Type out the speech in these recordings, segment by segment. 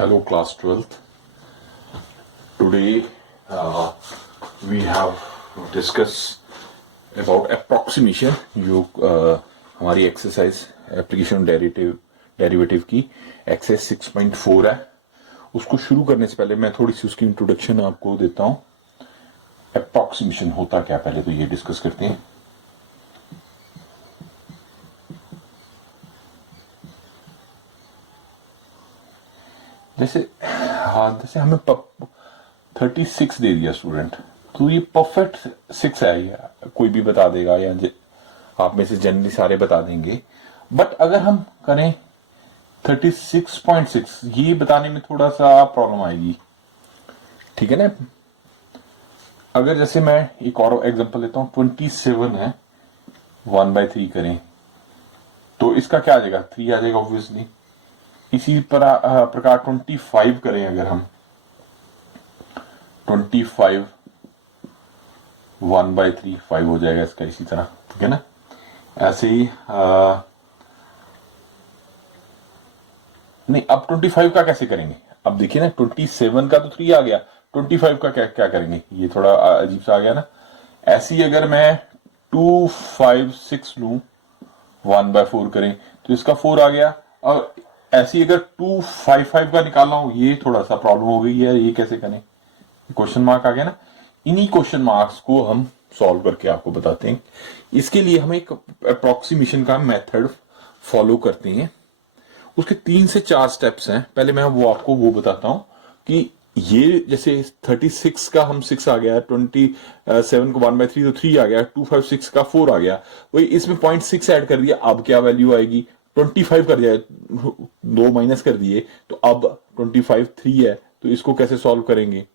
Hello class 12th. Today we have discussed about approximation. जो हमारी exercise application derivative की exercise 6.4 है, उसको शुरू करने से पहले मैं थोड़ी सी उसकी इंट्रोडक्शन आपको देता हूँ. अप्रोक्सीमेशन होता क्या, पहले तो ये डिस्कस करते हैं. जैसे हमें 36 दे दिया स्टूडेंट, तो ये परफेक्ट 6 है, या कोई भी बता देगा, या आप में से जनरली सारे बता देंगे. बट अगर हम करें 36.6, ये बताने में थोड़ा सा प्रॉब्लम आएगी. ठीक है ना. अगर जैसे मैं एक और एग्जांपल लेता हूं, 27 है, 1/3 करें तो इसका क्या आ जाएगा, 3 आ जाएगा ऑब्वियसली. इसी प्रकार 25 करें, अगर हम 25 1/3 5 हो जाएगा इसका, इसी तरह. ठीक है ना. ऐसे ही नहीं, अब 25 का कैसे करेंगे. अब देखिए ना, 27 का तो 3 आ गया, 25 का क्या करेंगे, ये थोड़ा अजीब सा आ गया ना. ऐसे ही अगर मैं 256 लूं, 1/4 करें तो इसका 4 आ गया. और ऐसे ही अगर 255 का निकालना हो, ये थोड़ा सा प्रॉब्लम हो गई है, ये कैसे करें, क्वेश्चन मार्क आ गया ना. इन्हीं क्वेश्चन मार्क्स को हम सॉल्व करके आपको बताते हैं. इसके लिए हम एक अप्रोक्सीमेशन का मेथड फॉलो करते हैं. उसके 3 से 4 स्टेप्स हैं. पहले मैं आपको बताता हूं कि ये जैसे 36 का हम 6 आ गया, 27 को 1/3 तो 3 आ गया, 256 का 4 आ गया, वही इसमें 0.6 ऐड कर दिया. अब क्या वैल्यू आएगी, 25 कर दिया, 2 माइनस कर दिए, तो अब 25 3 है, तो इसको कैसे सॉल्व करेंगे.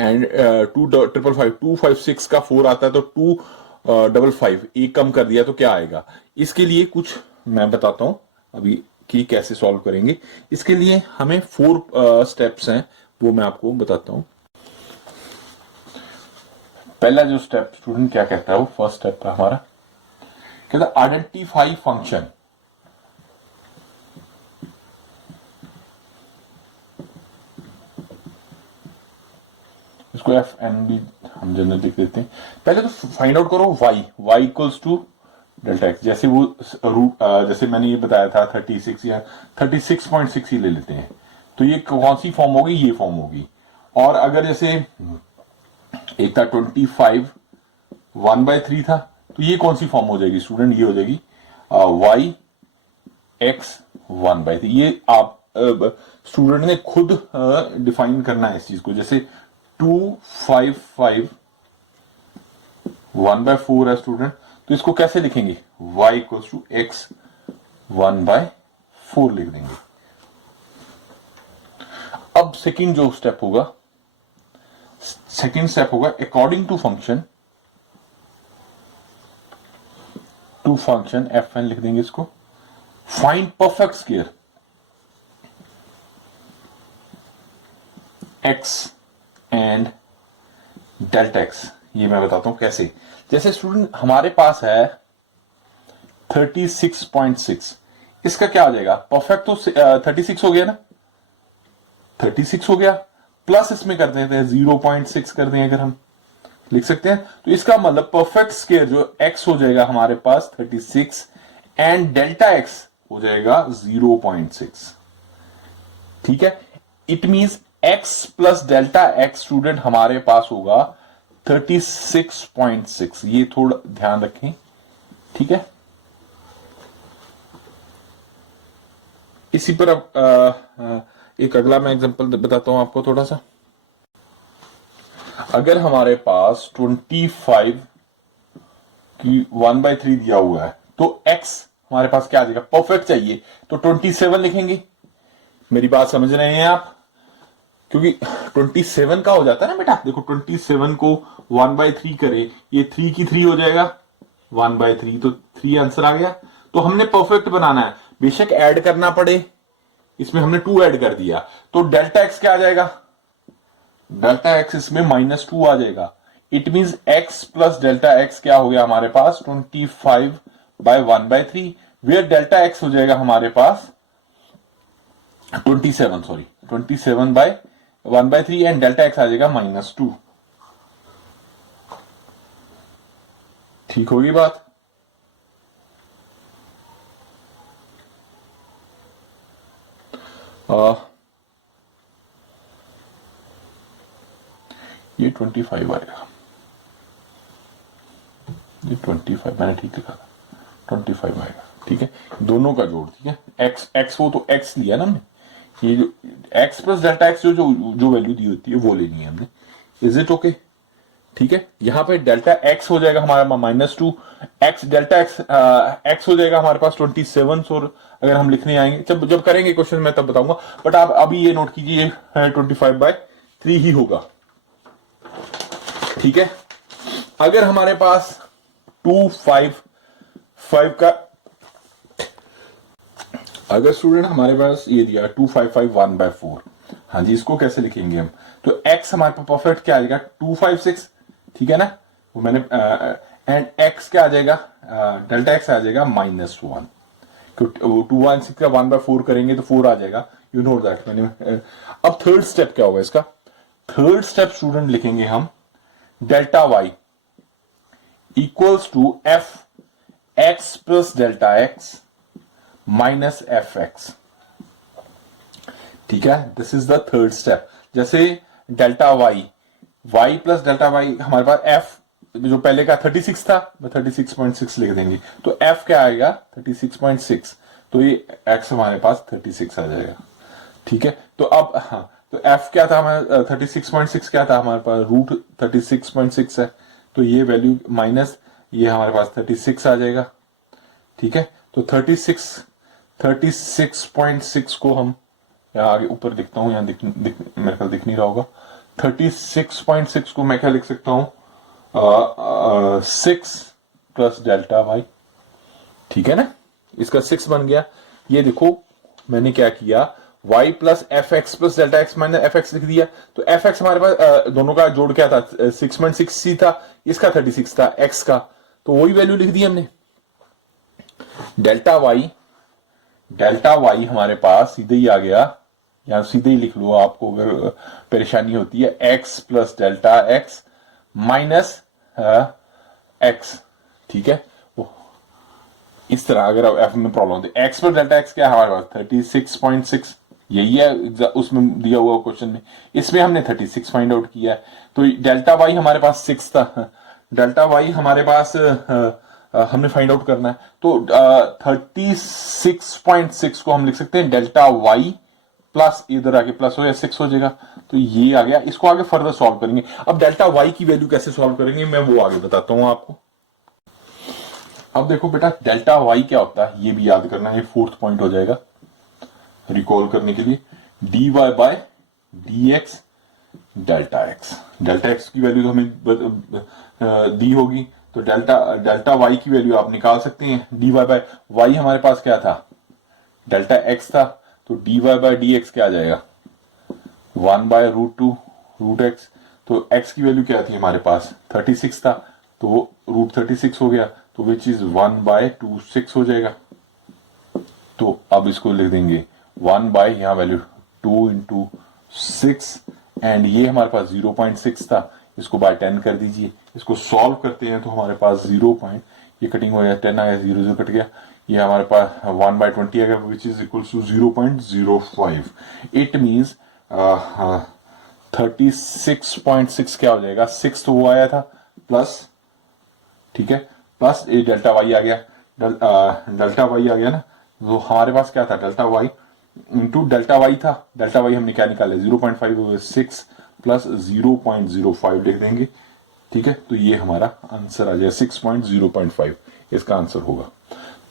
एंड 256 का 4 आता है, तो 255 एक कम कर दिया तो क्या आएगा. इसके लिए कुछ मैं बताता हूं अभी कि कैसे सॉल्व करेंगे. इसके लिए हमें 4 स्टेप्स हैं, वो मैं आपको बताता हूं. पहला जो स्टेप स्टूडेंट क्या कहता है, वो फर्स्ट स्टेप है हमारा, कहता है आइडेंटिफाई फंक्शन. इसको एफ एन भी हम जनरल लिख देते हैं. पहले तो फाइंड आउट करो y equals to delta x. जैसे वो जैसे मैंने ये बताया था 36 या 36.6 ही ले लेते हैं, तो ये कौन सी फॉर्म होगी, ये फॉर्म होगी. और अगर जैसे एक था 25 1/3 था, तो ये कौन सी फॉर्म हो जाएगी स्टूडेंट, ये हो जाएगी y x 1/3. ये आप स्टूडेंट ने खुद डिफाइन करना है इस चीज को. जैसे 255 1/4 है स्टूडेंट, तो इसको कैसे लिखेंगे, y इक्वल्स टू x 1/4 लिख देंगे. अब सेकंड जो स्टेप होगा, according to function f n लिख देंगे इसको. Find perfect square x and delta x. ये मैं बताता हूं कैसे. जैसे स्टूडेंट हमारे पास है 36.6, इसका क्या आ जाएगा, परफेक्ट तो 36 हो गया ना, 36 हो गया, प्लस इसमें कर देते हैं 0.6 कर दें, अगर हम लिख सकते हैं. तो इसका मतलब परफेक्ट स्क्वायर जो x हो जाएगा हमारे पास 36 एंड डेल्टा x हो जाएगा 0.6. ठीक है. It means x plus delta x student हमारे पास होगा 36.6. ये थोड़ा ध्यान रखें. ठीक है. इसी पर अब एक अगला मैं एग्जांपल बताता हूं आपको थोड़ा सा. अगर हमारे पास 25 की 1/3 दिया हुआ है, तो x हमारे पास क्या आ जाएगा, परफेक्ट चाहिए, तो 27 लिखेंगे. मेरी बात समझ रहे हैं आप, क्योंकि 27 का हो जाता है ना बेटा. देखो 27 को 1/3 करे, ये 3 की 3 हो जाएगा 1/3, तो 3 आंसर आ गया. तो हमने परफेक्ट बनाना है, बेशक ऐड करना पड़े, इसमें हमने 2 ऐड कर दिया, तो डेल्टा एक्स क्या आ जाएगा, डेल्टा एक्स इसमें -2 आ जाएगा. It means x plus delta x क्या हो गया हमारे पास 25/1/3, वेयर डेल्टा एक्स हो जाएगा हमारे पास 27 सॉरी 27/1/3 एंड डेल्टा एक्स आ जाएगा -2। ठीक होगी बात। ये 25 आएगा, ये 25 मैंने ठीक लिखा था, 25 आएगा। ठीक है, दोनों का जोड़। ठीक है, एक्स वो तो एक्स लिया ना हमने, ये जो एक्स प्लस डेल्टा एक्स जो जो जो वैल्यू दी होती है वो लेनी है हमने। Is it okay? ठीक है, यहां पे डेल्टा एक्स हो जाएगा हमारा -2, एक्स डेल्टा एक्स एक्स हो जाएगा हमारे पास 27। और अगर हम लिखने आएंगे जब जब करेंगे क्वेश्चन मैं तब बताऊंगा, बट आप अभी ये नोट कीजिए 25/3 ही होगा। ठीक है, अगर हमारे पास 255 का, अगर स्टूडेंट हमारे पास ये दिया 2551/4, हाँ जी, इसको कैसे लिखेंगे हम? तो x हमारे पास परफेक्ट क्या आ जाएगा 256। ठीक है ना, वो मैंने एंड x क्या आ जाएगा, डेल्टा x आ जाएगा -1। 216 का 1/4 करेंगे तो 4 आ जाएगा, यू नो दैट। मैंने अब थर्ड स्टेप क्या होगा इसका? थर्ड स्टेप स्टूडेंट लिखेंगे हम delta y equals to F x plus delta X minus F X. ठीक है, this is the third step. जैसे delta Y, Y plus delta Y हमारे पास एफ जो पहले का 36 था, 36.6 लिख देंगे, तो एफ क्या आएगा 36.6, तो ये एक्स हमारे पास 36 आ जाएगा। ठीक है, तो अब हाँ, तो एफ क्या था हमारे 36.6 क्या था हमारे पास, रूट 36.6 है, तो ये वैल्यू माइनस ये हमारे पास 36 आ जाएगा। ठीक है, तो 36.6 को हम यहाँ आगे ऊपर लिखता हूं, यहाँ मेरे ख्याल दिख नहीं रहा होगा। 36.6 को मैं क्या लिख सकता हूं, 6 प्लस डेल्टा वाई। ठीक है ना, इसका 6 बन गया। ये देखो मैंने क्या किया, y plus f x plus delta X minus F x लिख दिया। तो एफ एक्स हमारे पास दोनों का जोड़ क्या था 6.6 था, इसका 36 था x का, तो वही वैल्यू लिख दी हमने। डेल्टा वाई हमारे पास सीधे ही आ गया, यहां सीधे ही लिख लो आपको अगर परेशानी होती है, x plus delta X minus x. ठीक है, इस तरह अगर एफ में प्रॉब्लम होती है, एक्स प्लस डेल्टा एक्स क्या है हमारे पास 36.6, यही है उसमें दिया हुआ क्वेश्चन में, इसमें हमने 36 फाइंड आउट किया है। तो डेल्टा वाई हमारे पास 6 था, डेल्टा वाई हमारे पास हमने फाइंड आउट करना है, तो 36.6 को हम लिख सकते हैं डेल्टा वाई प्लस इधर आके प्लस हो या 6 हो जाएगा, तो ये आ गया। इसको आगे फर्दर सॉल्व करेंगे। अब डेल्टा वाई की वैल्यू कैसे सॉल्व करेंगे मैं वो आगे बताता हूं आपको। अब देखो बेटा, डेल्टा वाई क्या होता है ये भी याद करना, ये फोर्थ पॉइंट हो जाएगा रिकॉल करने के लिए। D Y by D x delta x, delta x की वैल्यू तो हमें दी होगी, तो डेल्टा वाई की वैल्यू आप निकाल सकते हैं। डी वाई बाय वाई हमारे पास क्या था, डेल्टा एक्स था, तो D Y by D x क्या आ जाएगा 1/√2 रूट एक्स। तो एक्स की वैल्यू क्या थी हमारे पास 36 था, तो रूट 36 हो गया, तो विच इज 1/26 हो जाएगा। तो अब इसको लिख देंगे 1 यहां वैल्यू 2 इंटू 6 एंड ये हमारे पास 0.6 था, इसको बाय 10 कर दीजिए। इसको सॉल्व करते हैं तो हमारे पास 0. ये कटिंग हो गया 10 आया, 0 कट गया, ये हमारे पास 1/20 आ गया which is equal to 0.05। It means 36.6 क्या हो जाएगा, 6 तो वो आया था प्लस, ठीक है, प्लस ये डेल्टा वाई आ गया, डेल्टा वाई आ गया ना, तो हमारे पास क्या था delta y into delta y था, डेल्टा वाई हमने क्या निकाला 0.5, 6 प्लस 0.05 लिख देंगे। ठीक है, तो ये हमारा आंसर आ जाएगा 6.0.5 इसका आंसर होगा।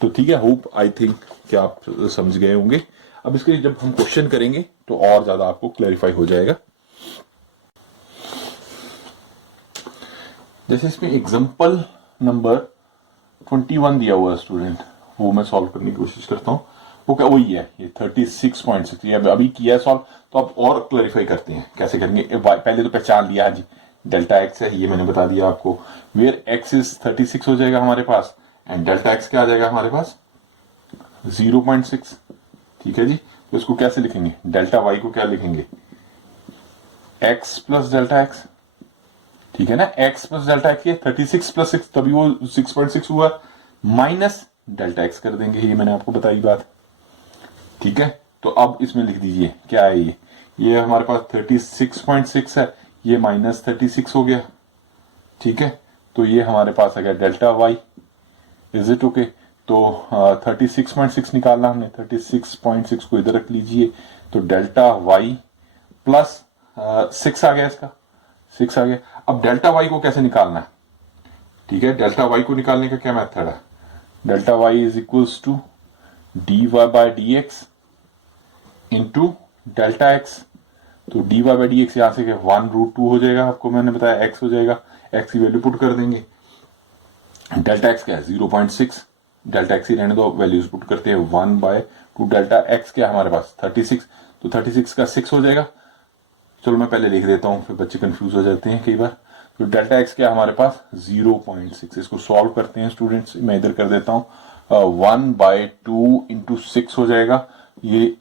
तो ठीक है, होप आई थिंक कि आप समझ गए होंगे। अब इसके जब हम क्वेश्चन करेंगे तो और ज्यादा आपको क्लैरिफाई हो जाएगा। जैसे इसमें एग्जांपल नंबर 21 दिया हुआ है स्टूडेंट, वो मैं सॉल्व करने की कोशिश करता हूं। वो क्या वही है, ये 36.6 ये अभी किया है सॉल्व, तो अब और क्लैरिफाई करते हैं कैसे करेंगे। पहले तो पहचान लिया है जी, डेल्टा एक्स है, ये मैंने बता दिया आपको, वेयर एक्स इज 36 हो जाएगा हमारे पास एंड डेल्टा एक्स क्या आ जाएगा हमारे पास 0.6। ठीक है जी, तो इसको कैसे लिखेंगे, डेल्टा वाई को क्या लिखेंगे, एक्स प्लस डेल्टा एक्स, ठीक है ना, x plus delta x, 36 plus 6 तभी वो 6.6 हुआ, माइनस डेल्टा एक्स कर देंगे, ये मैंने आपको बताई बात, ठीक है। तो अब इसमें लिख दीजिए क्या है, ये हमारे पास 36.6 है, ये माइनस 36 हो गया, ठीक है। तो ये हमारे पास आ गया delta Y, is it okay. तो 36.6 निकालना हमने, 36.6 को इधर रख लीजिए, तो डेल्टा वाई प्लस 6 आ गया, इसका 6 आ गया। अब डेल्टा वाई को कैसे निकालना है, ठीक है, डेल्टा वाई को निकालने का क्या मेथड है, delta Y is equals to D Y by D x into delta x. तो D Y by D X यहां से 1√2 हो जाएगा, आपको मैंने बताया एक्स हो जाएगा, एक्स की वैल्यू पुट कर देंगे, डेल्टा एक्स क्या है 0.6, डेल्टा एक्स ही रहने दो, वैल्यूज पुट करते हैं 1/2, डेल्टा एक्स क्या है हमारे पास 36, तो 36 का 6 हो जाएगा। चलो मैं पहले लिख देता हूं, फिर बच्चे कंफ्यूज हो जाते हैं कई बार। तो डेल्टा एक्स क्या है हमारे पास 0.6, इसको सॉल्व करते हैं स्टूडेंट्स, मैं इधर कर देता हूं, 1/2 इंटू 6 हो जाएगा, ये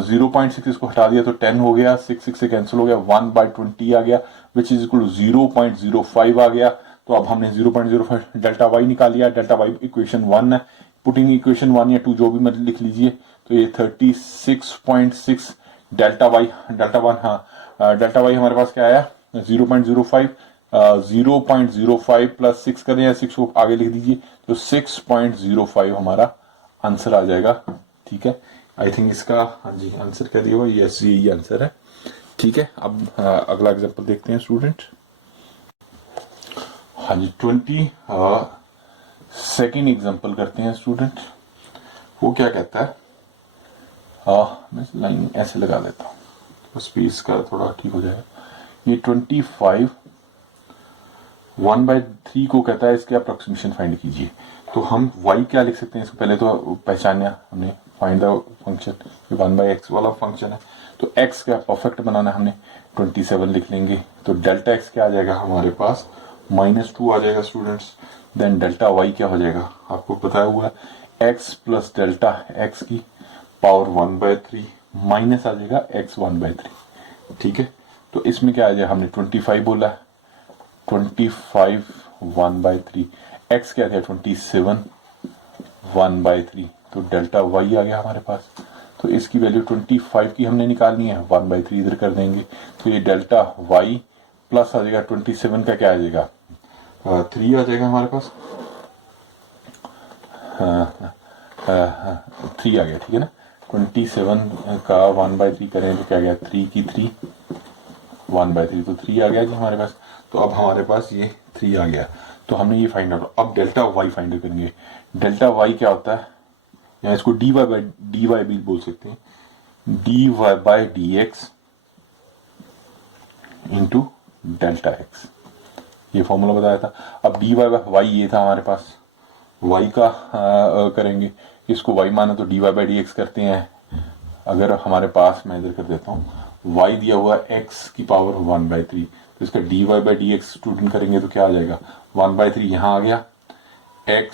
0.6 इसको हटा दिया तो 10 हो गया, 6 से कैंसिल हो गया, 1/20 आ गया, विच इज इक्वल टू 0.05 आ गया। तो अब हमने 0.05 डेल्टा वाई निकाल लिया, डेल्टा वाई इक्वेशन 1 है, पुटिंग इक्वेशन 1 या 2 जो भी मत लिख लीजिए, तो ये 36.6 डेल्टा वाई, डेल्टा वन, हाँ डेल्टा वाई हमारे पास क्या आया 0.05, 0.05 प्लस 6 करें या 6 को आगे लिख दीजिए, तो 6.05 हमारा आंसर आ जाएगा, ठीक है। आई थिंक इसका, हाँ जी आंसर क्या दिया हुआ, यस यही आंसर है, ठीक है। अब अगला एग्जांपल देखते हैं स्टूडेंट, हाँ जी 22nd एग्जांपल करते हैं स्टूडेंट। वो क्या कहता है, मैं लाइन ऐसे लगा देता हूँ तो स्पेस का थोड़ा ठीक हो जाएगा। ये 25 1/3 को कहता है इसके अप्रोक्सीमेशन फाइंड कीजिए। तो हम y क्या लिख सकते हैं, इसको पहले तो पहचाना हमने, फाइंड द फंक्शन, 1/x वाला फंक्शन है, तो x का परफेक्ट बनाना हमने 27 लिख लेंगे, तो डेल्टा x क्या आ जाएगा हमारे पास -2 आ जाएगा स्टूडेंट्स। देन डेल्टा y क्या हो जाएगा, आपको पता हुआ है x प्लस डेल्टा x की पावर 1/3 माइनस आ जाएगा x 1/3, ठीक है। तो इसमें क्या आ जाएगा, हमने 25 बोला है, 25 1/3, x क्या था 27 1/3, तो डेल्टा y आ गया हमारे पास। तो इसकी वैल्यू 25 की हमने निकालनी है, 1/3 इधर कर देंगे, तो ये डेल्टा y प्लस आ जाएगा 27 का क्या आ जाएगा 3 आ जाएगा हमारे पास, 3 आ गया, ठीक है ना। 27 का 1/3 करें तो क्या गया 3 की 3 1/3, तो 3 आ गया जी हमारे पास। तो अब हमारे पास ये 3 आ गया, तो हमने ये फाइंड आउट, अब डेल्टा वाई फाइंड करेंगे। डेल्टा वाई क्या होता है, या इसको डी वाई भी बोल सकते हैं, d Y by D x into delta x, ये फॉर्मूला बताया था। अब डी वाई बाई वाई ये था हमारे पास, वाई का करेंगे, इसको वाई माना तो D Y by D x करते हैं। अगर हमारे पास, मैं इधर कर देता हूँ, y दिया हुआ x की पावर 1/3, तो इसका dy by D x student करेंगे तो क्या आ जाएगा 1/3 यहाँ आ गया, x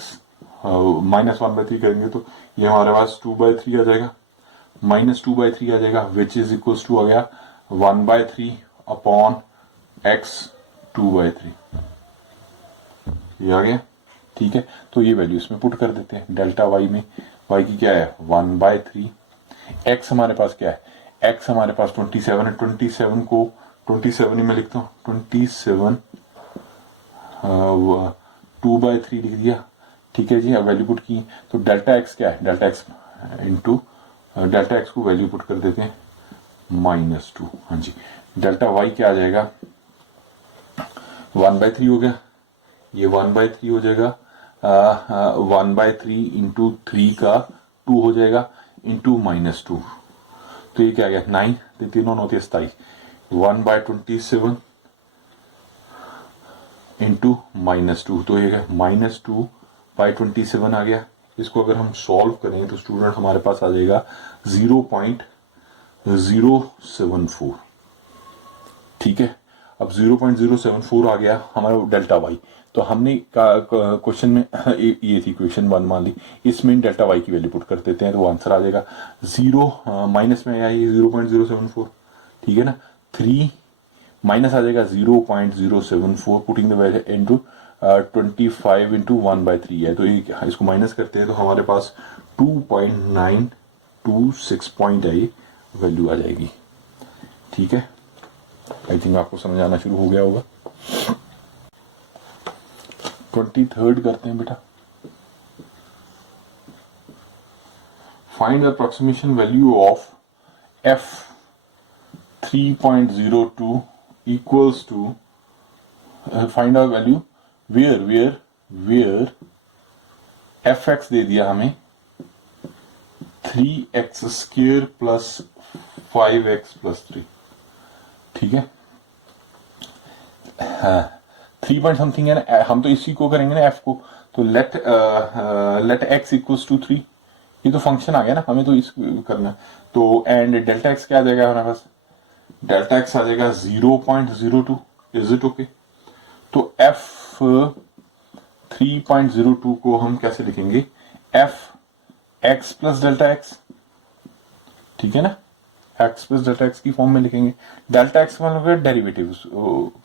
माइनस 1/3 करेंगे तो ये हमारे पास 2/3 आ जाएगा, -2/3 आ जाएगा, विच इज इक्वल्स टू आ गया 1/3 अपॉन x 2/3, ये आ गया, ठीक है। तो ये वैल्यू इसमें पुट कर देते हैं, डेल्टा y में y की क्या है 1/3, x हमारे पास क्या है, x हमारे पास 27 है, 27 को 27 ही मैं लिखता हूँ, 27 2/3 लिख दिया, ठीक है जी। अब वैल्यू पुट की, तो डेल्टा x क्या है, delta x into delta x को वैल्यू पुट कर देते हैं -2, हाँ जी। डेल्टा y क्या आ जाएगा 1/3 हो गया, ये 1/3 हो जाएगा, 1/3 इंटू 3 का 2 हो जाएगा, इंटू -2, तो ये क्या गया 9, तो तीनों होती है 27, 1/27 इंटू -2, तो ये -2/27 आ गया। इसको अगर हम सॉल्व करें तो स्टूडेंट हमारे पास आ जाएगा 0.074, ठीक है। अब 0.074 आ गया हमारा डेल्टा वाई, तो हमने क्वेश्चन में ये थी क्वेश्चन 1 मान ली, इसमें डेल्टा वाई की वैल्यू पुट कर देते हैं तो वो आंसर आ जाएगा 0 माइनस में आया ये 0.074, ठीक है ना। 3 माइनस आ जाएगा 0.074, putting the value into 25 into 1/3 है, तो ये इसको माइनस करते हैं तो हमारे पास 2.926 पॉइंट है, ये वैल्यू आ जाएगी, ठीक है। आई थिंक आपको समझ आना शुरू हो गया होगा। 23rd करते हैं बेटा। Find the approximation value of f 3.02 equals to find out value where fx दे दिया हमें 3x² प्लस 5x प्लस 3, ठीक है। हाँ 3 पॉइंट समथिंग है ना, हम तो इसी को करेंगे ना f को, तो लेट x इक्वल्स टू 3, ये तो फंक्शन आ गया ना, हमें तो इस करना है। तो एंड डेल्टा x क्या आ जाएगा हमारे पास, डेल्टा x आ जाएगा 0.02, इज इट ओके। तो f 3.02 को हम कैसे लिखेंगे, f x plus delta x, ठीक है ना, x प्लस डेल्टा x की फॉर्म में लिखेंगे। डेल्टा x मतलब डेरिवेटिव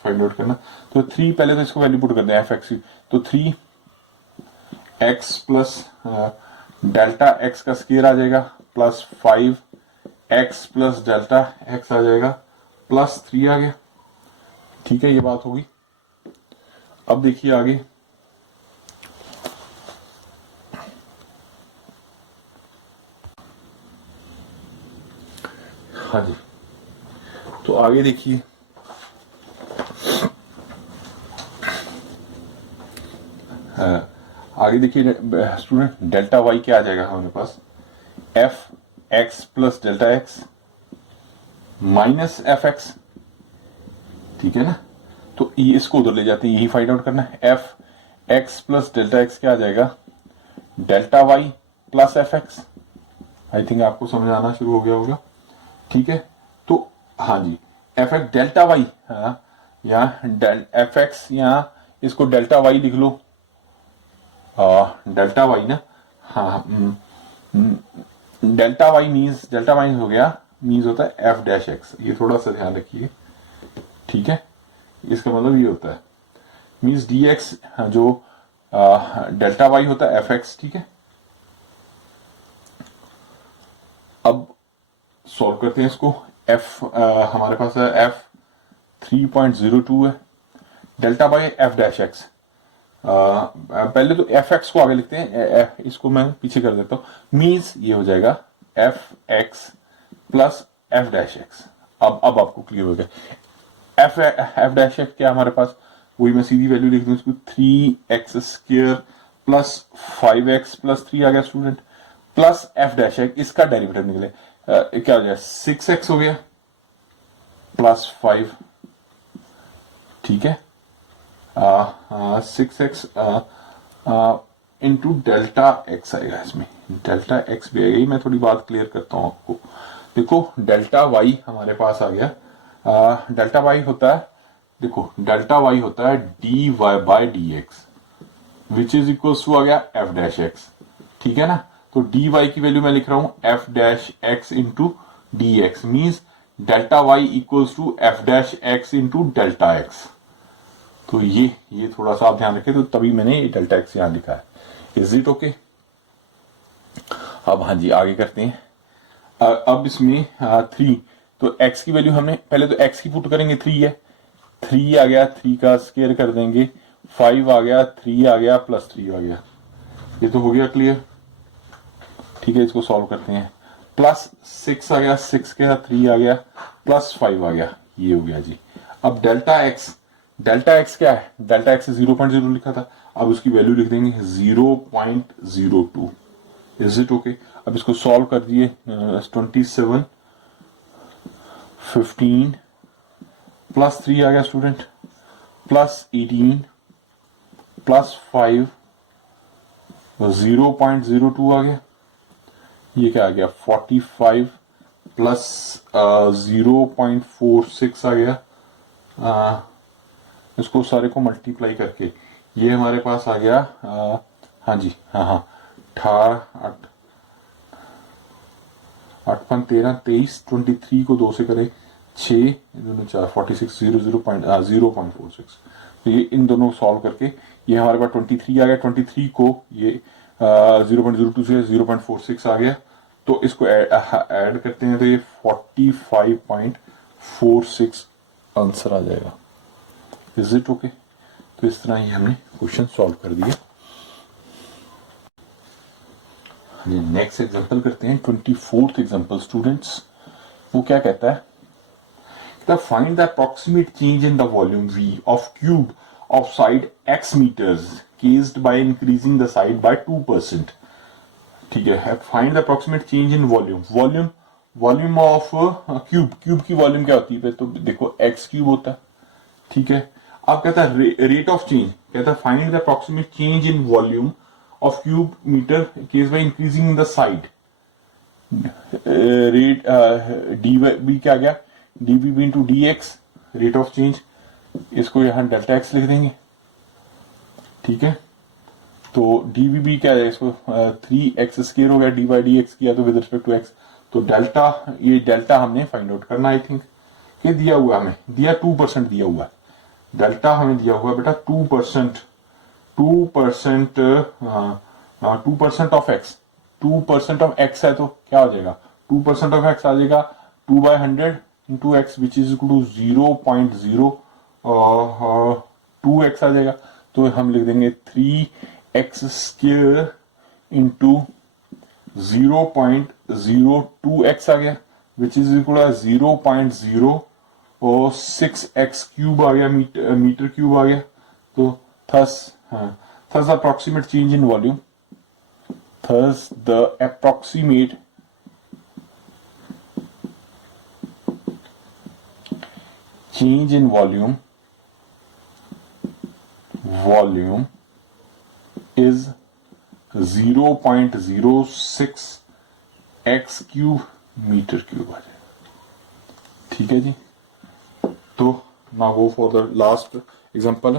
फाइंड आउट करना, तो 3 पहले तो इसको वैल्यू पुट करते हैं f(x) की, तो 3x प्लस डेल्टा x का स्क्वायर आ जाएगा plus 5x plus delta x आ जाएगा प्लस 3 आ गया, ठीक है, ये बात होगी। अब देखिए आगे, हाँ जी, तो आगे देखिए, आगे देखिए स्टूडेंट, डेल्टा वाई क्या आ जाएगा हमारे पास, F x plus delta X minus F X, ठीक है ना। तो ये इसको उधर ले जाते हैं, यही फाइंड आउट करना है। F x plus delta x क्या आ जाएगा, delta y plus f x. I think आपको समझ आना शुरू हो गया होगा, ठीक है। तो हाँ जी, एफ एक्स डेल्टा वाई, हाँ या एफ एक्स, यहाँ इसको डेल्टा वाई लिख लो, डेल्टा वाई ना, हाँ डेल्टा वाई मीन्स हो गया, मीन्स होता है एफ डैश एक्स, ये थोड़ा सा ध्यान रखिए, ठीक है। इसका मतलब ये होता है मीन्स डी एक्स जो डेल्टा वाई होता है एफ एक्स, ठीक है। अब सॉल्व करते हैं इसको, एफ हमारे पास है एफ 3.02 है, delta by F dash x, पहले तो एफ एक्स को आगे लिखते हैं, इसको मैं पीछे कर देता हूं, मीन्स ये हो जाएगा F x plus F dash x. अब आपको क्लियर हो गया, एफ डैश एक्स क्या हमारे पास, वही मैं सीधी वैल्यू लिख दूं इसको, 3x² प्लस 5x प्लस 3 आ गया student, plus F dash x, इसका डेरिवेटिव निकले, क्या हो जाए 6x हो गया प्लस 5, ठीक है, 6x इंटू डेल्टा एक्स आएगा, इसमें डेल्टा एक्स भी आएगा। मैं थोड़ी बात क्लियर करता हूं आपको, देखो डेल्टा वाई हमारे पास आ गया, डेल्टा वाई होता है, देखो डेल्टा वाई होता है D Y by D X which is equal to आ गया एफ डैश एक्स, ठीक है ना। तो डी वाई की वैल्यू मैं लिख रहा हूं f dash x into d x, means delta y equals to f dash x into delta x. तो ये थोड़ा सा आप ध्यान रखें, तो तभी मैंने ये डेल्टा एक्स यहां लिखा है, इज इट ओके। अब हाँ जी आगे करते हैं, अब इसमें 3, तो x की वैल्यू हमने पहले तो x की पुट करेंगे, 3 है, 3 आ गया, 3 का स्क्वायर कर देंगे, 5 आ गया, 3 आ गया प्लस 3 आ गया, ये तो हो गया क्लियर, ठीक है। इसको सॉल्व करते हैं, प्लस 6 आ गया, 6 के साथ 3 आ गया, प्लस 5 आ गया, ये हो गया जी। अब डेल्टा एक्स क्या है, डेल्टा एक्स 0.0 लिखा था, अब उसकी वैल्यू लिख देंगे 0.02, इज इट ओके। अब इसको सॉल्व कर दिए, 27 15 प्लस 3 आ गया स्टूडेंट, प्लस 18 प्लस 5 0.02 आ गया, ये क्या आ गया 45 प्लस 0.46 आ गया, इसको सारे को मल्टीप्लाई करके ये हमारे पास आ गया हाँ जी, हाँ 8 8 5 13 23, 23 को 2 से करें 6 दोनों 4 46 0.46। तो ये इन दोनों सॉल्व करके ये हमारे पास 23 आ गया। 23 को ये 0.02 से 0.46 आ गया, तो इसको ऐड करते हैं तो ये 45.46 आंसर आ जाएगा। Is it okay? तो इस तरह ही हमने क्वेश्चन सॉल्व कर दिया। नेक्स्ट एग्जांपल करते हैं, 24th एग्जांपल स्टूडेंट्स। वो क्या कहता है, find the approximate change in the volume V of cube of side x meters cased by increasing the side by 2%। ठीक है, find the approximate change in volume. Volume of cube की volume क्या होती है? तो देखो x क्यूब होता है, ठीक है। अब कहता है रेट ऑफ चेंज, कहता है find the approximate change in volume of cube meter case by increasing the side. Rate d क्या गया, dv into d x, rate of change. इसको यहां डेल्टा एक्स लिख देंगे, ठीक है। तो dvb क्या है, इसको 3x स्क्वायर हो गया, डी बाई डी एक्स किया तो विद रिस्पेक्ट टू एक्स। तो डेल्टा, ये डेल्टा हमने फाइंड आउट करना। आई थिंक ये दिया हुआ हमें, दिया 2% दिया हुआ है, डेल्टा हमें दिया हुआ बेटा 2%। 2% ऑफ एक्स, 2% ऑफ एक्स है तो क्या हो जाएगा, 2% ऑफ एक्स आ जाएगा 2/100 into x which is equal to 0.02x आ जाएगा। तो हम लिख देंगे 3x स्क्वायर इंटू 0.02x आ गया which is equal to 0.06x cube आ गया, मीटर क्यूब आ गया। तो thus approximate change in volume, thus the approximate change in volume is 0.06 x cube metre cube आ जाएगा, ठीक है जी। तो now go for the last example।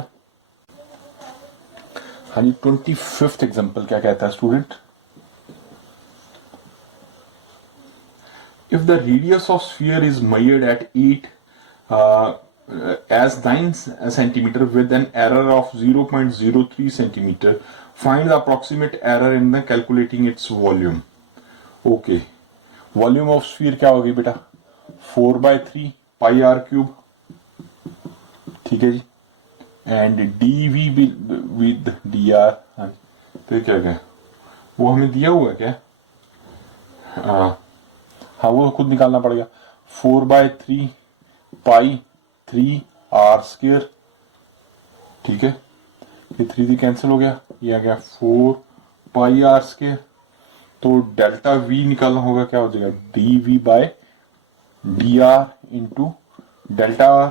हाँ जी, 25th एग्जाम्पल क्या कहता है student, if the radius of sphere is measured at 8 as 9 centimeter with an error of 0.03 centimeter, find the approximate error in the calculating its volume। okay, volume of sphere क्या होगी बेटा, 4/3 पाई are cube, ठीक है जी। And dv with dr, तो क्या क्या वो हमें दिया हुआ है क्या, हाँ वो खुद निकालना पड़ेगा। 4/3 पाई 3 आर स्क्वायर, ठीक है। ये 3 कैंसिल हो गया, ये आ गया 4 पाई आर स्क्वायर। तो डेल्टा v निकालना होगा, क्या हो जाएगा dv by dr into delta r,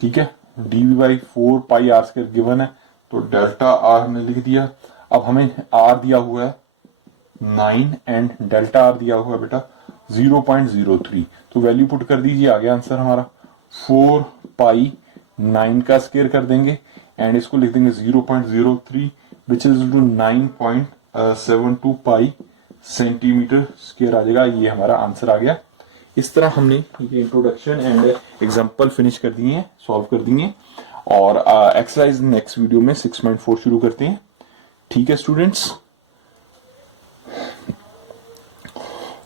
ठीक है। dv by 4 pi r square given है, तो डेल्टा आर हमने लिख दिया। अब हमें आर दिया हुआ है 9 एंड डेल्टा आर दिया हुआ है बेटा 0.03, तो वैल्यू पुट कर दीजिए, आ गया आंसर हमारा 4 पाई 9 का स्क्वायर कर देंगे एंड इसको लिख देंगे 0.03 which is two 9.72 pi centimetre square आ जाएगा। ये हमारा आंसर आ गया। इस तरह हमने ये इंट्रोडक्शन एंड एग्जांपल फिनिश कर दिए हैं, सॉल्व कर दिए, और एक्सरसाइज नेक्स्ट वीडियो में 6.4 शुरू करते हैं, ठीक है स्टूडेंट्स।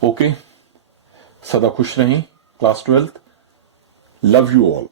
ओके, सदा खुश रहें। Class 12th, love you all.